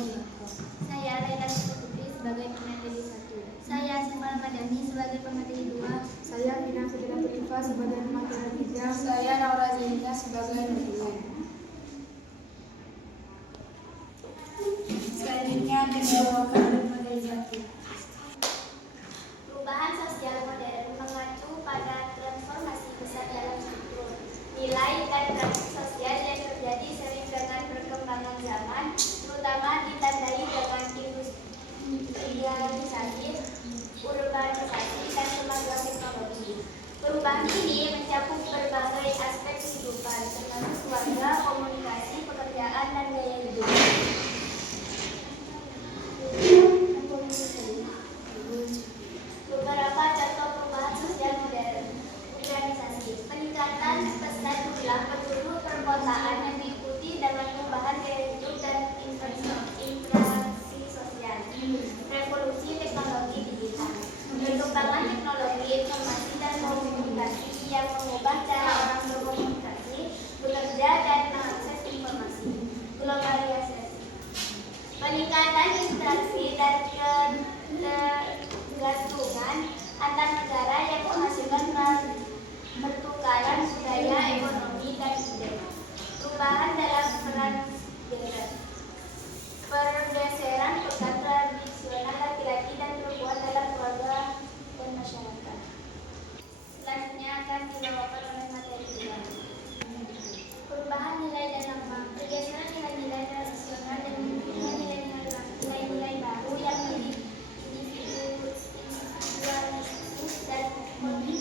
Saya Laila Putri sebagai pemateri 1. Saya Sifal Madani sebagai pemateri 2. Saya Vina Fitri Tulifa sebagai pemateri 3. Saya Naura Zainah sebagai dosen. Selanjutnya akan dibawakan oleh materi 1. Perubahan sosial modern mengacu pada transformasi besar dalam struktur, nilai, dan praktik sosial yang terjadi seiring dengan perkembangan zaman, terutama ditandai dengan industrialisasi, urbanisasi, dan kemajuan teknologi. Perubahan ini mencakup berbagai aspek kehidupan, termasuk keluarga, komunikasi, pekerjaan, dan gaya hidup. Beberapa contoh perubahan sosial modern. Urbanisasi, peningkatan pesat jumlah penduduk perkotaan yang diikuti dengan perubahan gaya hidup dan interaksi sosial. Revolusi teknologi digital, perkembangan teknologi informasi dan komunikasi yang mengubah cara orang berkomunikasi, bekerja, dan mengakses informasi. Globalisasi, peningkatan interaksi dan ketergantungan antar negara yang menghasilkan pertukaran budaya, ekonomi, dan ide. Perubahan dalam peran gender, pergeseran peran tradisional laki-laki dan perempuan dalam keluarga dan masyarakat. Selanjutnya akan dibawakan oleh materi 2. Perubahan nilai dan norma, pergeseran nilai-nilai tradisional dan munculnya nilai-nilai baru yang individualistis dan konsumtif,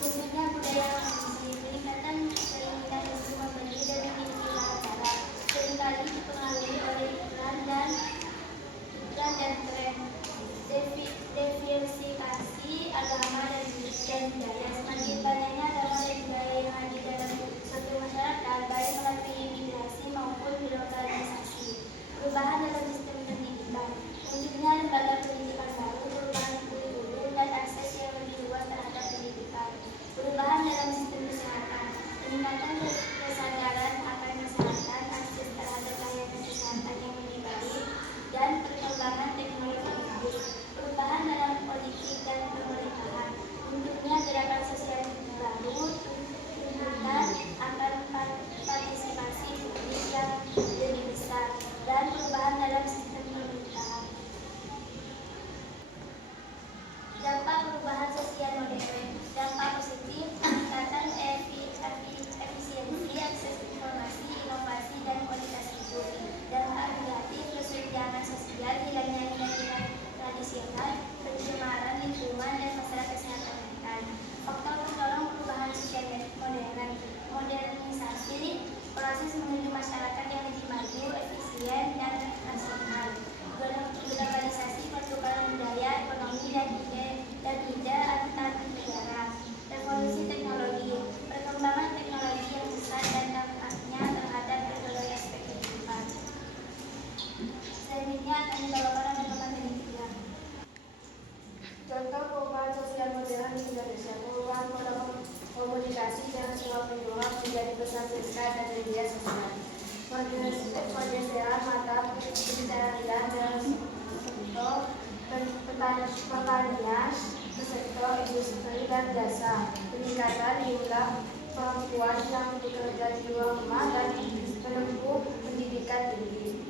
khususnya budaya konsumsi. Peningkatan keinginan untuk membeli dan memiliki cara seringkali dipengaruhi oleh iklan dan tren, diversifikasi agama dan budaya. Semakin banyaknya agama dan budaya yang hadir dalam suatu masyarakat, baik melalui imigrasi maupun globalisasi. Perubahan dalam sistem pendidikan, munculnya lembaga pendidikan baru, perubahan kurikulum, dan akses yang lebih luas terhadap pendidikan. Perubahan dalam sistem kesehatan, peningkatan kesadaran akan kesehatan, akses terhadap layanan kesehatan yang lebih baik, dan perkembangan teknologi hidup. Perubahan dalam politik dan pemerintahan, munculnya gerakan sosial baru, tuntutan akan partisipasi publik yang lebih besar, dan perubahan dalam sistem pemerintahan. Dampak perubahan sosial modern. Dampak positif, peningkatan efisiensi, akses informasi, inovasi, dan kualitas hidup. Dampak negatif, kesenjangan sosial, hilangnya nilai-nilai tradisional, pencemaran lingkungan, dan masalah kesehatan mental. Faktor pendorong perubahan sosial modern. Modernisasi, proses menuju masyarakat yang lebih maju, efisien, dan rasional. Globalisasi, pertukaran budaya, ekonomi, dan ide antar negara. Revolusi teknologi, perkembangan teknologi yang besar dan dampaknya terhadap berbagai aspek kehidupan. Selanjutnya akan dibawakan oleh pemateri 3. Contoh perubahan sosial modern di Indonesia. Perubahan pola komunikasi dan semua pendorong menjadi pesan singkat dan media sosial. Pergeseran mata pencaharian dalam sektor pertanian ke sektor industri dan jasa. Peningkatan jumlah perempuan yang bekerja di luar rumah dan menempuh pendidikan tinggi.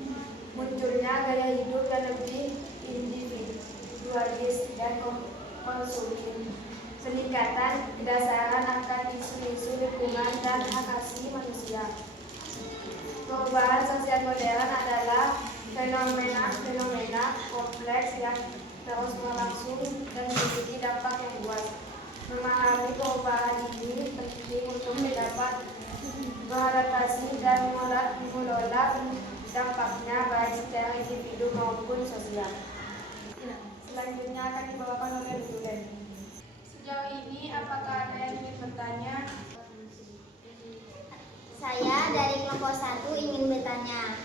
Munculnya gaya hidup yang lebih individualis dan konsumtif. Peningkatan kedasaran akan isu-isu lingkungan dan hak asasi manusia. Perubahan sosial modern adalah fenomena kompleks yang terus berlangsung dan memiliki dampak yang luas. Memahami perubahan ini penting untuk dapat beradaptasi dan mengelola dampaknya baik secara individu maupun sosial. Selanjutnya akan dibawakan oleh Dulen. Sejauh ini, apakah ada yang ingin bertanya? Saya dari kelompok 1 ingin bertanya,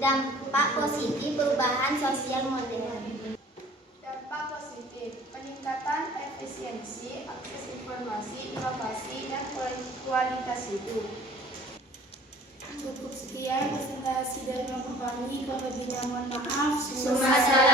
dampak positif perubahan sosial modern. Dampak positif, peningkatan efisiensi, akses informasi, inovasi, dan kualitas hidup. Cukup sekian presentasi dari Bapak kami. Kalau lebihnya mohon maaf. Assalamualaikum